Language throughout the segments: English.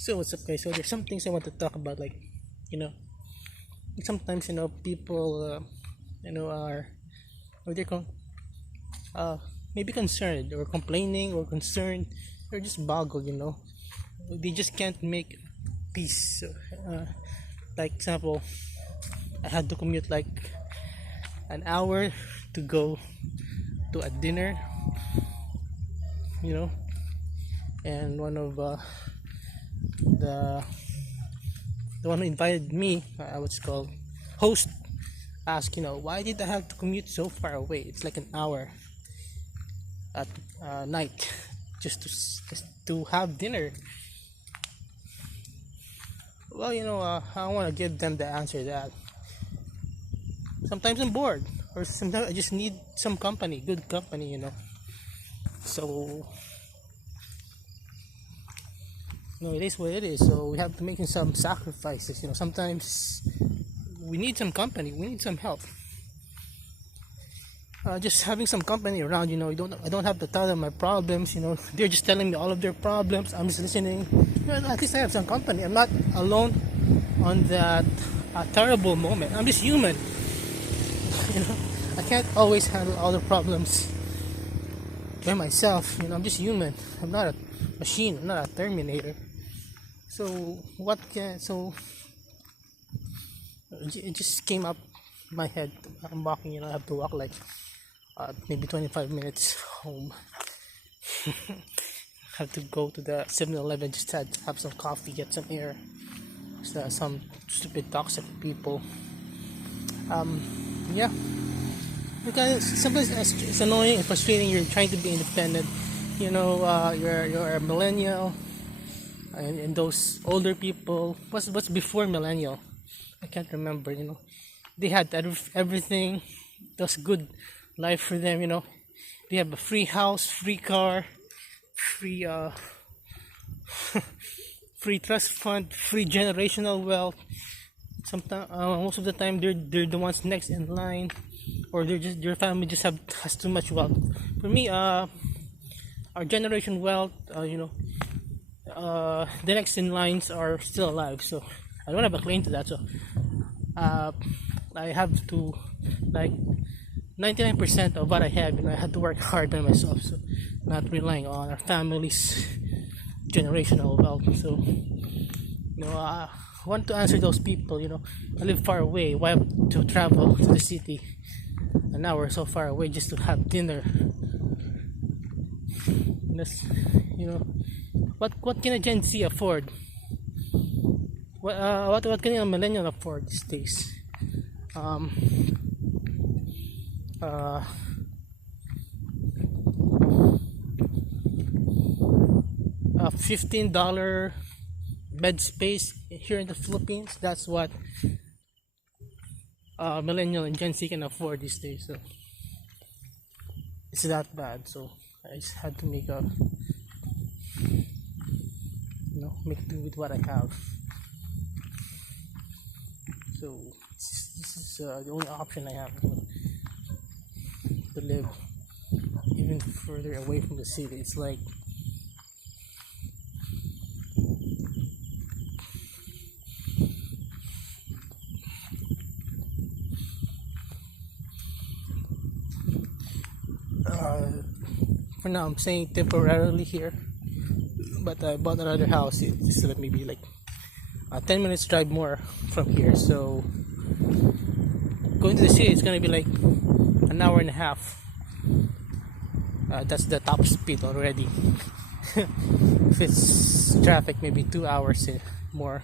So what's up, guys? So there's some things I want to talk about, like, you know, sometimes people, are what they call, uh, maybe concerned or complaining or concerned or just boggled. They just can't make peace. So, like example, I had to commute like an hour to go to a dinner, you know, and one of the the one who invited me, what's it called, host, asked, why did I have to commute so far away? It's like an hour at night just to have dinner. Well, I want to give them the answer that sometimes I'm bored, or sometimes I just need some company, good company. So, it is what it is. So we have to make some sacrifices. Sometimes we need some company, we need some help. Just having some company around, I don't have to tell them my problems. They're just telling me all of their problems. I'm just listening. At least I have some company. I'm not alone on that terrible moment. I'm just human. I can't always handle all the problems by myself. I'm just human. I'm not a machine. I'm not a Terminator. So it just came up my head. I'm walking. I have to walk like maybe 25 minutes home. Have to go to the 7-Eleven just to have some coffee, get some air. Some stupid toxic people. Yeah. Because sometimes it's annoying and frustrating. You're trying to be independent. You're a millennial, and those older people. What's before millennial? I can't remember. They had everything. That was good life for them. They have a free house, free car, free free trust fund, free generational wealth. Sometimes, most of the time, they're the ones next in line, or their family just has too much wealth. For me, our generation wealth, the next in lines are still alive. So I don't have a claim to that. So I have to, like, 99% of what I have, I had to work hard by myself. So not relying on our family's generational wealth. So I want to answer those people. I live far away. Why have to travel to the city an hour so far away just to have dinner? That's, what can a Gen Z afford? What can a millennial afford these days? $15 bed space here in the Philippines. That's what millennial and Gen Z can afford these days. So it's that bad. So I just had to make do with what I have. So this is the only option I have to live even further away from the city. It's like for now I'm staying temporarily here, but I bought another house. It's maybe like 10 minutes drive more from here. So going to the city is gonna be like an hour and a half. That's the top speed already. If it's traffic, maybe 2 hours more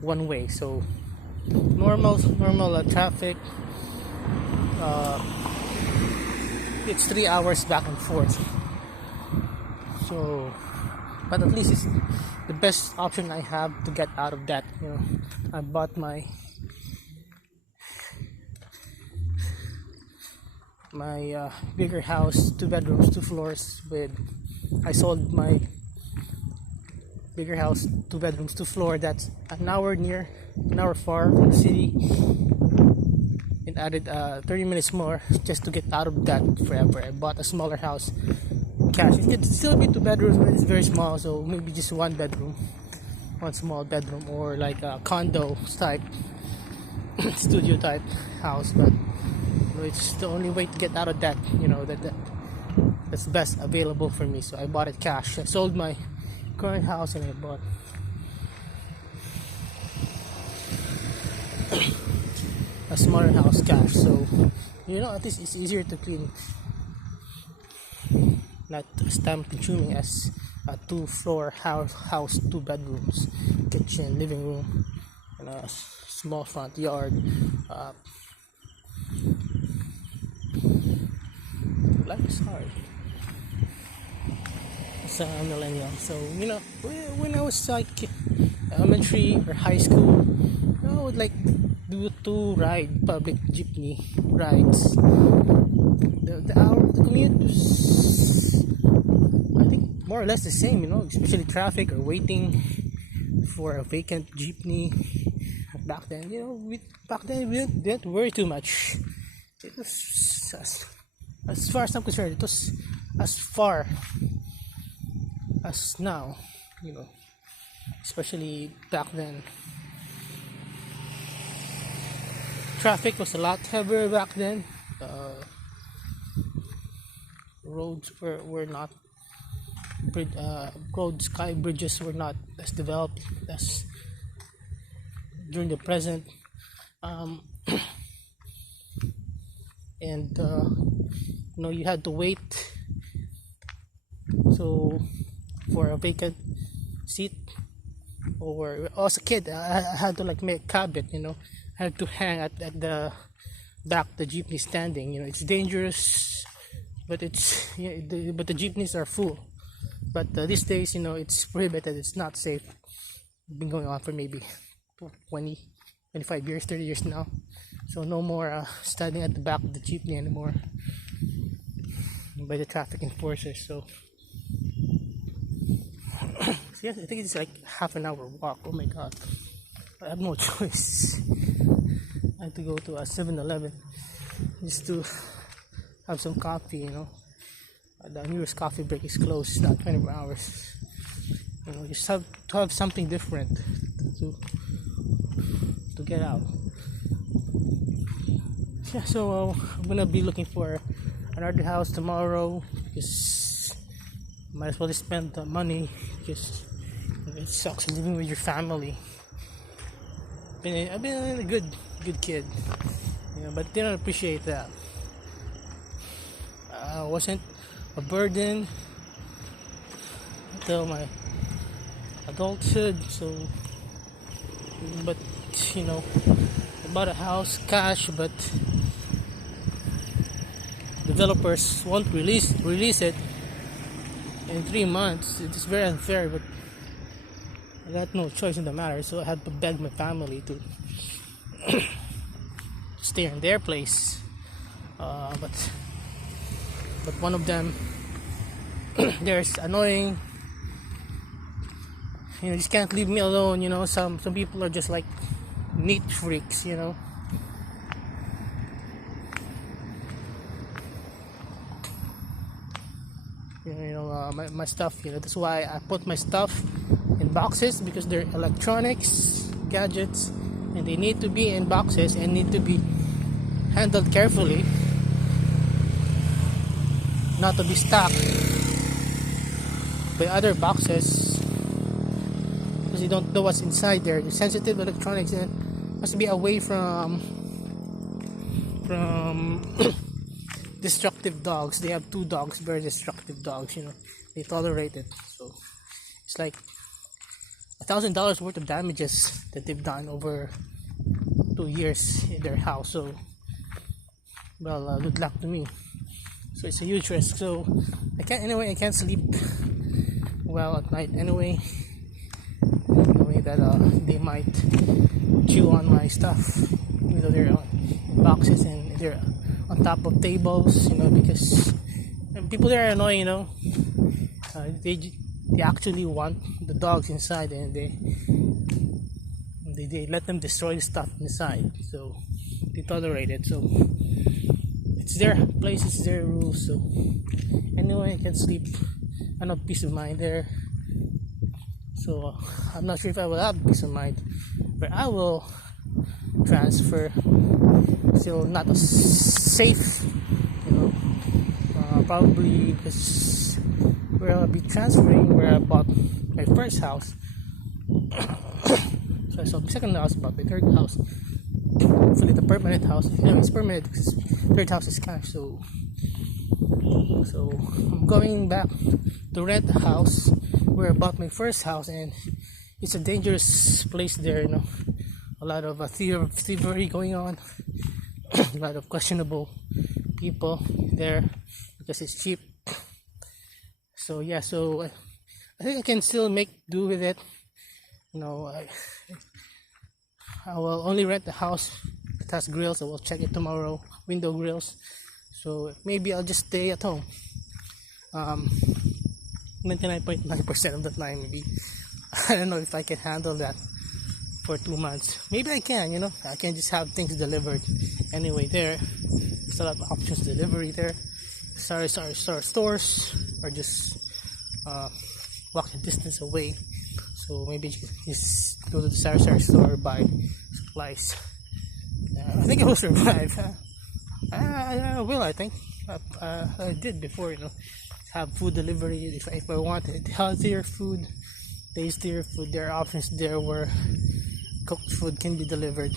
one way. So normal traffic, it's 3 hours back and forth. So, but at least it's the best option I have to get out of that. I bought my bigger house, 2 bedrooms, 2 floors. I sold my bigger house, 2 bedrooms, 2 floor. That's an hour far from the city, and added 30 minutes more just to get out of that forever. I bought a smaller house cash. It can still be 2 bedrooms, but it's very small, so maybe just 1 bedroom. one small bedroom or like a condo type studio type house, but it's the only way to get out of debt. That's best available for me. So I bought it cash. I sold my current house and I bought a smaller house cash. So at least it's easier to clean, not as time consuming as a 2-floor house, 2 bedrooms, kitchen, living room, and a small front yard. Life is hard. So I'm millennial. So when I was like elementary or high school, I would like do to ride public jeepney rides. The commute was, I think, more or less the same. Especially traffic or waiting for a vacant jeepney. Back then, we didn't worry too much. It was as far as I'm concerned, it was as far as now. Especially back then. Traffic was a lot heavier back then. Roads were not sky bridges were not as developed as during the present. And you had to wait for a vacant seat. Or as a kid, I had to like make a habit. I had to hang at the back the jeepney standing. It's dangerous, but but the jeepneys are full. But these days, it's prohibited. It's not safe. It's been going on for maybe 20, 25 years, 30 years now. So no more standing at the back of the jeepney anymore by the traffic enforcers. So yes, I think it's like half an hour walk. Oh my god, I have no choice. I had to go to a 7-Eleven just to have some coffee. The nearest coffee break is closed. It's not 24 hours. Just have to have something different to get out. Yeah, so I'm gonna be looking for another house tomorrow, because might as well spend the money, because it sucks living with your family. I've been a good kid, but didn't appreciate that. I wasn't a burden until my adulthood. So, but I bought a house cash, but developers won't release it in 3 months. It's very unfair, but I got no choice in the matter, so I had to beg my family to stay in their place. But one of them, there's annoying. Just can't leave me alone. Some people are just like neat freaks. My stuff. That's why I put my stuff in boxes, because they're electronics, gadgets, and they need to be in boxes and need to be handled carefully, not to be stacked by other boxes, because you don't know what's inside there. The sensitive electronics must be away from destructive dogs. They have 2 dogs, very destructive dogs. They tolerate it. So it's like $1,000 worth of damages that they've done over 2 years in their house. So, well, good luck to me. So it's a huge risk. So I can't sleep well at night anyway. Knowing that they might chew on my stuff, even though they're on boxes and they're on top of tables. Because people there are annoying. They actually want the dogs inside, and they let them destroy the stuff inside. So they tolerate it. So it's their place, it's their rules. So anyway, I can sleep. I have peace of mind there. So I'm not sure if I will have peace of mind where I will transfer, still not as safe, you know, probably because where I'll be transferring where I bought my first house. So I sold the second house, bought my third house, hopefully the permanent house. It's permanent because third house is cash. So I'm going back to rent a house where I bought my first house, and it's a dangerous place there, a lot of thievery going on, a lot of questionable people there because it's cheap. So yeah, so I think I can still make do with it. I will only rent the house that has grills. I will check it tomorrow, window grills. So maybe I'll just stay at home 99.9% of the time. Maybe I don't know if I can handle that for 2 months. Maybe I can, I can just have things delivered anyway. There's a lot of options delivery there. Stores or just walking distance away. So maybe just go to the Sari store, buy supplies. I think I will survive. I will. I think I did before. Have food delivery if I wanted healthier food, tastier food. There are options there where cooked food can be delivered,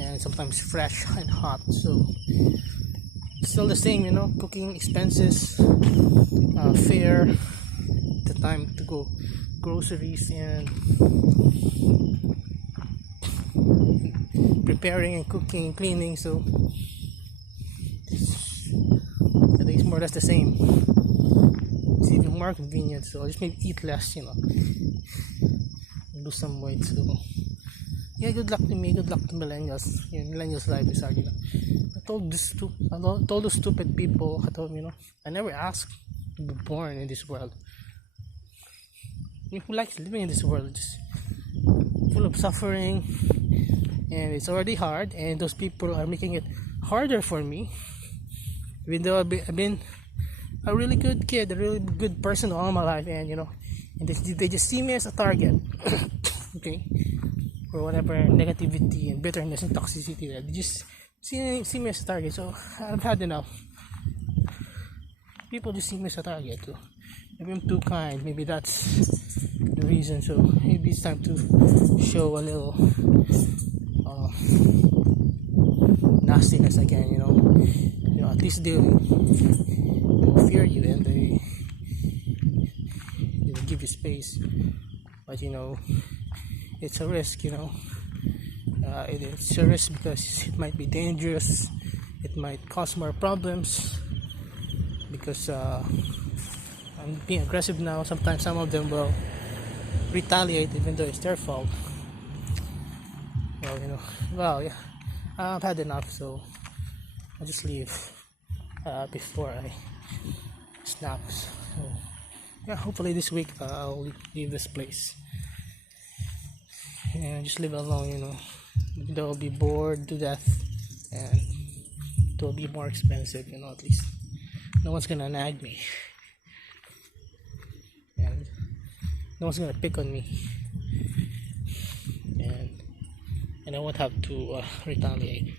and sometimes fresh and hot. So still the same, cooking expenses, fare, the time to go groceries, and preparing and cooking and cleaning. So I think it's more or less the same. It's even more convenient. So I'll just maybe eat less, lose some weight. So yeah, good luck to me, good luck to millennials. Millennials life is hard. I told those stupid people, I never asked to be born in this world. Who likes living in this world? Just full of suffering, and it's already hard, and those people are making it harder for me. Even though I've been a really good kid, a really good person all my life, and they just see me as a target. Okay, for whatever negativity and bitterness and toxicity that they just see me as a target. So I've had enough. People just see me as a target too. Maybe I'm too kind. Maybe that's the reason. So maybe it's time to show a little nastiness again. At least they fear you and they give you space. But it's a risk. It's a risk because it might be dangerous. It might cause more problems because I'm being aggressive now. Sometimes some of them will retaliate even though it's their fault. Well, yeah, I've had enough, so I'll just leave before I snap. So yeah, hopefully this week I'll leave this place and just live alone. They'll be bored to death, and it will be more expensive. At least no one's gonna nag me, and no one's gonna pick on me, and I won't have to retaliate.